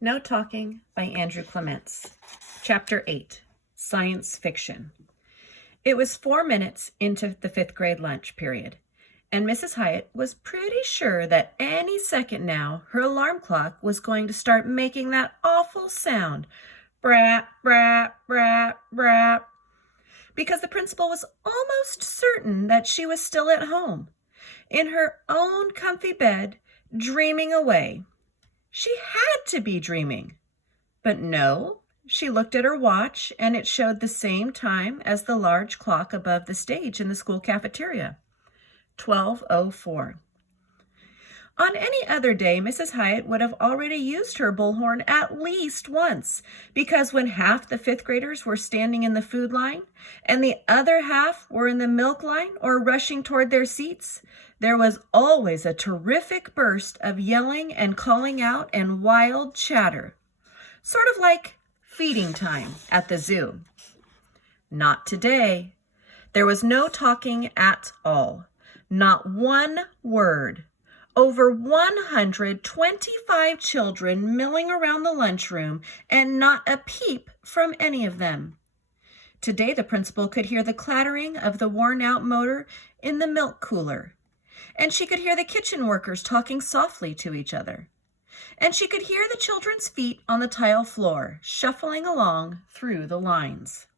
No Talking by Andrew Clements. Chapter 8, Science Fiction. It was 4 minutes into the 5th grade lunch period, and Mrs. Hyatt was pretty sure that any second now her alarm clock was going to start making that awful sound, brat, brat, brat, brat, because the principal was almost certain that she was still at home, in her own comfy bed, dreaming away. She had to be dreaming. But no, she looked at her watch, and it showed the same time as the large clock above the stage in the school cafeteria, 12:04. On any other day, Mrs. Hyatt would have already used her bullhorn at least once, because when half the 5th graders were standing in the food line and the other half were in the milk line or rushing toward their seats, there was always a terrific burst of yelling and calling out and wild chatter, sort of like feeding time at the zoo. Not today. There was no talking at all, not one word. Over 125 children milling around the lunchroom, and not a peep from any of them. Today the principal could hear the clattering of the worn-out motor in the milk cooler, and she could hear the kitchen workers talking softly to each other, and she could hear the children's feet on the tile floor, shuffling along through the lines.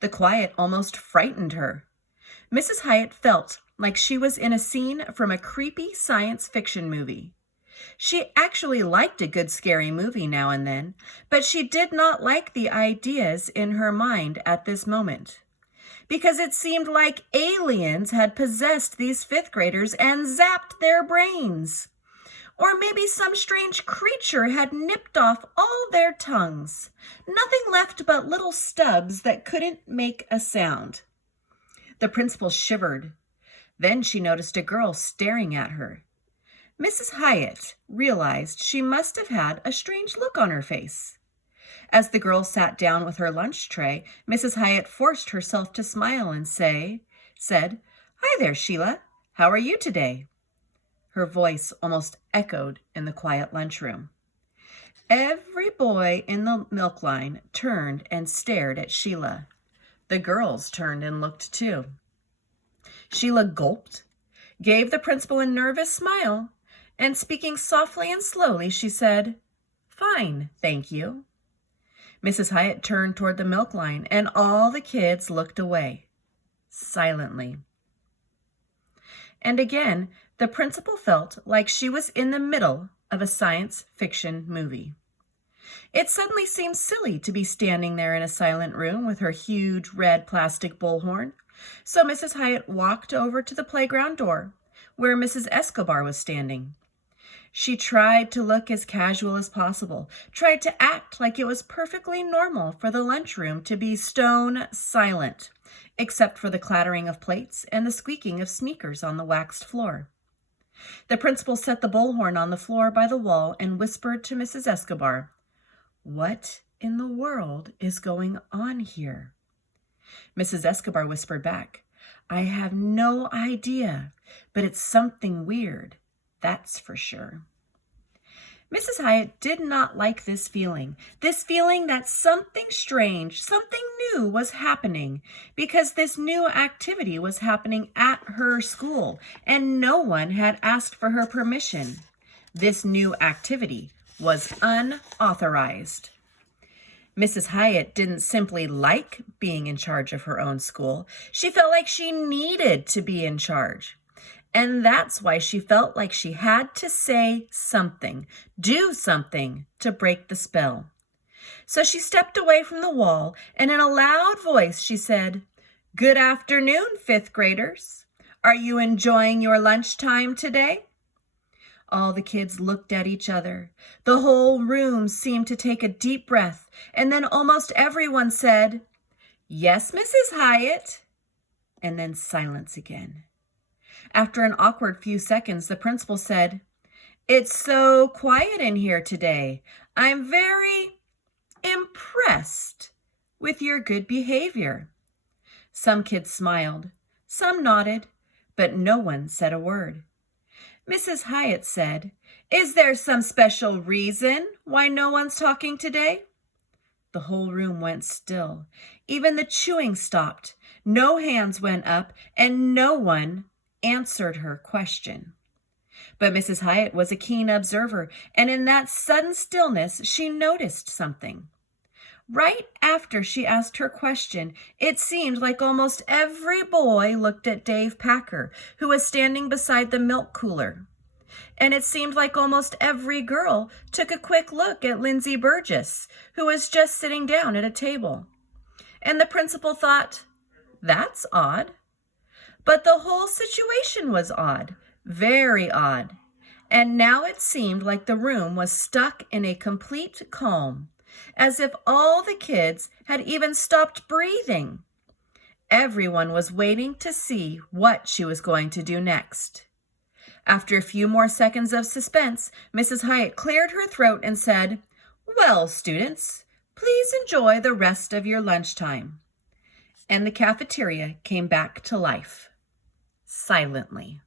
The quiet almost frightened her. Mrs. Hyatt felt like she was in a scene from a creepy science fiction movie. She actually liked a good scary movie now and then, but she did not like the ideas in her mind at this moment, because it seemed like aliens had possessed these 5th graders and zapped their brains. Or maybe some strange creature had nipped off all their tongues, nothing left but little stubs that couldn't make a sound. The principal shivered. Then she noticed a girl staring at her. Mrs. Hyatt realized she must have had a strange look on her face. As the girl sat down with her lunch tray, Mrs. Hyatt forced herself to smile and said, "Hi there, Sheila. How are you today?" Her voice almost echoed in the quiet lunchroom. Every boy in the milk line turned and stared at Sheila. The girls turned and looked too. Sheila gulped, gave the principal a nervous smile, and speaking softly and slowly, she said, "Fine, thank you." Mrs. Hyatt turned toward the milk line, and all the kids looked away, silently. And again, the principal felt like she was in the middle of a science fiction movie. It suddenly seemed silly to be standing there in a silent room with her huge red plastic bullhorn. So Mrs. Hyatt walked over to the playground door, where Mrs. Escobar was standing. She tried to look as casual as possible, tried to act like it was perfectly normal for the lunchroom to be stone silent, except for the clattering of plates and the squeaking of sneakers on the waxed floor. The principal set the bullhorn on the floor by the wall and whispered to Mrs. Escobar, "What in the world is going on here?" Mrs. Escobar whispered back, "I have no idea, but it's something weird, that's for sure." Mrs. Hyatt did not like this feeling that something strange, something new was happening, because this new activity was happening at her school, and no one had asked for her permission. This new activity was unauthorized. Mrs. Hyatt didn't simply like being in charge of her own school. She felt like she needed to be in charge. And that's why she felt like she had to say something, do something to break the spell. So she stepped away from the wall, and in a loud voice she said, "Good afternoon, 5th graders. Are you enjoying your lunchtime today?" All the kids looked at each other. The whole room seemed to take a deep breath, and then almost everyone said, "Yes, Mrs. Hyatt," and then silence again. After an awkward few seconds, the principal said, "It's so quiet in here today. I'm very impressed with your good behavior." Some kids smiled, some nodded, but no one said a word. Mrs. Hyatt said, Is there some special reason why no one's talking today? The whole room went still. Even the chewing stopped. No hands went up, and no one answered her question. But Mrs. Hyatt was a keen observer, and in that sudden stillness, she noticed something. Right after she asked her question, it seemed like almost every boy looked at Dave Packer, who was standing beside the milk cooler. And it seemed like almost every girl took a quick look at Lindsay Burgess, who was just sitting down at a table. And the principal thought, that's odd. But the whole situation was odd, very odd. And now it seemed like the room was stuck in a complete calm, as if all the kids had even stopped breathing. Everyone was waiting to see what she was going to do next. After a few more seconds of suspense, Mrs. Hyatt cleared her throat and said, "Well, students, please enjoy the rest of your lunchtime." And the cafeteria came back to life, silently.